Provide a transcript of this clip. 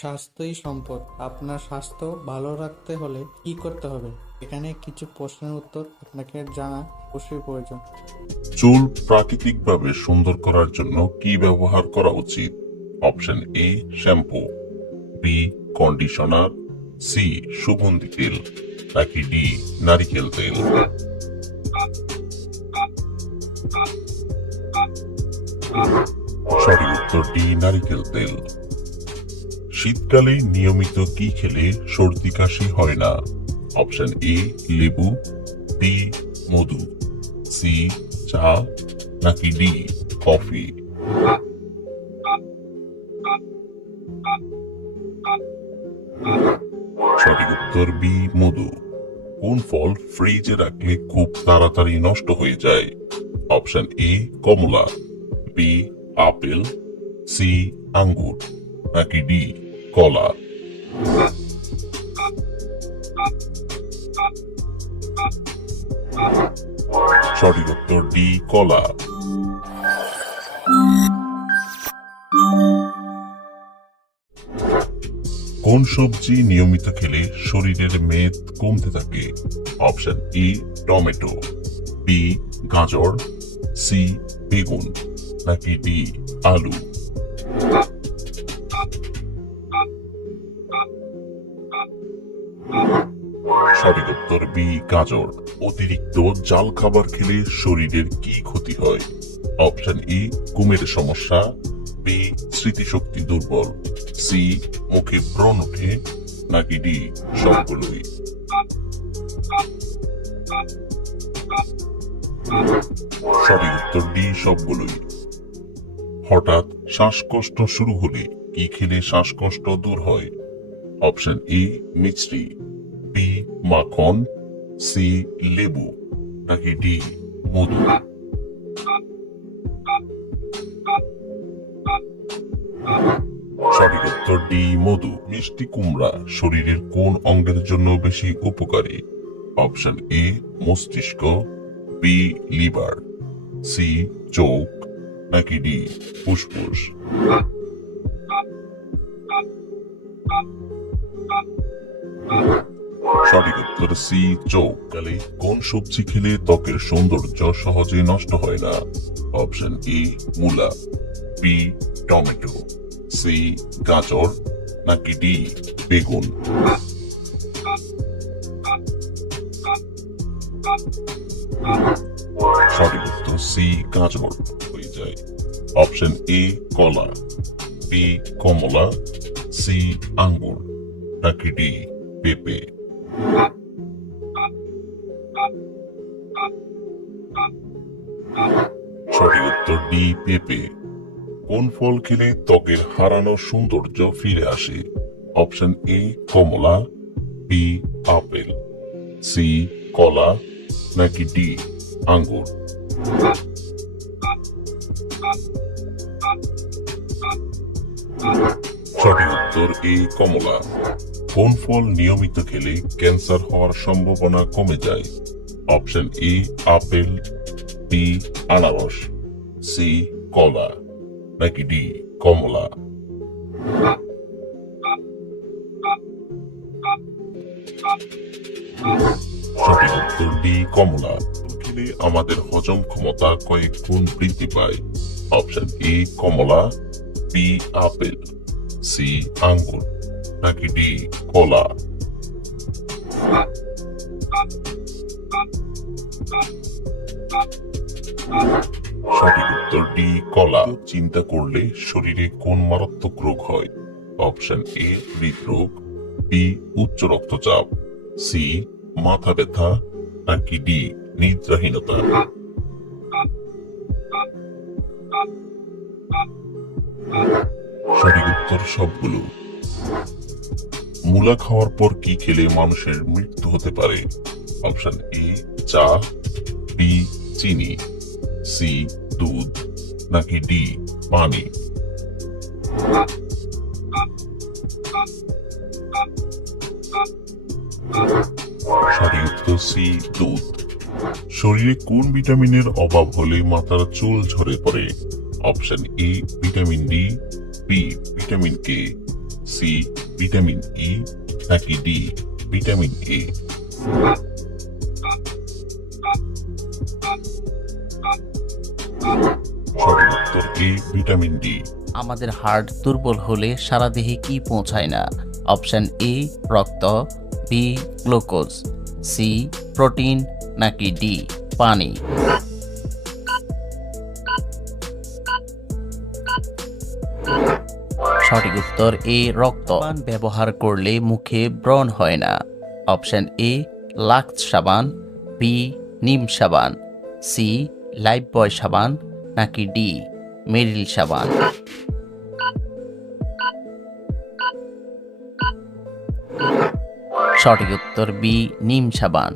স্বাস্থ্যই সম্পদ। আপনার স্বাস্থ্য ভালো রাখতে হলে কি করতে হবে? এখানে কিছু প্রশ্নের উত্তর আপনাকে জানা অবশ্যই প্রয়োজন। চুল প্রাকৃতিকভাবে সুন্দর করার জন্য কি ব্যবহার করা উচিত? Option A shampoo, B conditioner, C সুগন্ধি তেল, নাকি ডি নারিকেল তেল? সঠিক উত্তর ডি নারিকেল তেল। শীতকালে নিয়মিত কি খেলে সর্দি কাশি হয় না? অপশন এ লেবু, বি মধু, সি চা, নাকি ডি কফি? সঠিক উত্তর বি মধু। কোন ফল ফ্রিজে রাখলে খুব তাড়াতাড়ি নষ্ট হয়ে যায়? অপশন এ কমলা, বি আপেল, সি আঙ্গুর, নাকি ডি কলা? সঠিক উত্তর ডি কলা। কোন সবজি নিয়মিত খেলে শরীরের মেদ কমতে থাকে? অপশন এ টমেটো, বি গাজর, সি বেগুন, নাকি ডি আলু? সঠিক উত্তর বি গাজর। অতিরিক্ত জাল খাবার খেলে শরীরের কি ক্ষতি হয়? অপশন এ ঘুমের সমস্যা, বি স্মৃতিশক্তি দুর্বল, সি মুখে ব্রণ ওঠে, নাকি ডি সবগুলোই? সঠিক উত্তর ডি সবগুলোই। হঠাৎ শ্বাসকষ্ট শুরু হলে কি খেলে শ্বাসকষ্ট দূর হয়? অপশন এ মিছরি, বি মাখন, সি লেবু, নাকি ডি মধু? সঠিক উত্তর ডি মধু। মিষ্টি কুমড়া শরীরের কোন অঙ্গের জন্য বেশি উপকারী? অপশন এ মস্তিষ্ক, বি লিভার, সি চোখ, নাকি ডি ফুসফুস? সঠিক উত্তর সি চোখ। তাহলে কোন সবজি খেলে ত্বকের সৌন্দর্য সহজে নষ্ট হয় না? অপশন এ মূলা, বি টমেটো, সি গাজর, নাকি ডি বেগুন? সঠিক উত্তর সি গাজর হয়ে যায়। অপশন এ কলা, বি কমলা, সি আঙ্গুর, নাকি ডি পেঁপে? সঠিক উত্তর ডি পেঁপে। কোন ফল খেলে ত্বকের হারানো সৌন্দর্য ফিরে আসে? অপশন এ কমলা, বি আপেল, সি কলা, নাকি ডি আঙ্গুর? সঠিক উত্তর এ কমলা। কোন ফল নিয়মিত খেলে ক্যান্সার হওয়ার সম্ভাবনা কমে যায়? অপশন এ আপেল, বি আনারস, সি কলা, নাকি ডি কমলা? সঠিক উত্তর ডি কমলা। খেলে আমাদের হজম ক্ষমতা কয়েক গুণ বৃদ্ধি পায়। অপশন এ কমলা, বি আপেল, সি আঙ্গুর, নাকি ডি কলা? সঠিক উত্তর ডি কলা। চিন্তা করলে শরীরে কোন মারাত্মক রোগ হয়? অপশন এ হৃদরোগ, বি উচ্চ রক্তচাপ, সি মাথা ব্যথা, নাকি ডি নিদ্রাহীনতা? সঠিক উত্তর সবগুলো। মূলা খাওয়ার পর কি খেলে মানুষের মৃত্যু হতে পারে? অপশন এ চা, বি চিনি, সি দুধ, নাকি ডি পানি? সঠিক উত্তর সি দুধ। শরীরে কোন ভিটামিনের অভাব হলে মাথার চুল ঝরে পড়ে? Option A vitamin D, B vitamin K, C vitamin E নাকি ডি ভিটামিন এ? সঠিক উত্তর এ ভিটামিন ডি। আমাদের হার্ট দুর্বল হলে সারা দেহে কি পৌঁছায় না? অপশন এ রক্ত, বি গ্লুকোজ, সি প্রোটিন নাকি ডি পানি? সঠিক উত্তর এ রক্ত। সাবান ব্যবহার করলে মুখে ব্রণ হয় না। অপশন এ লাক্স সাবান, বি নিম সাবান, সি লাইফবয় সাবান নাকি ডি মেরিল সাবান? সঠিক উত্তর বি নিম সাবান।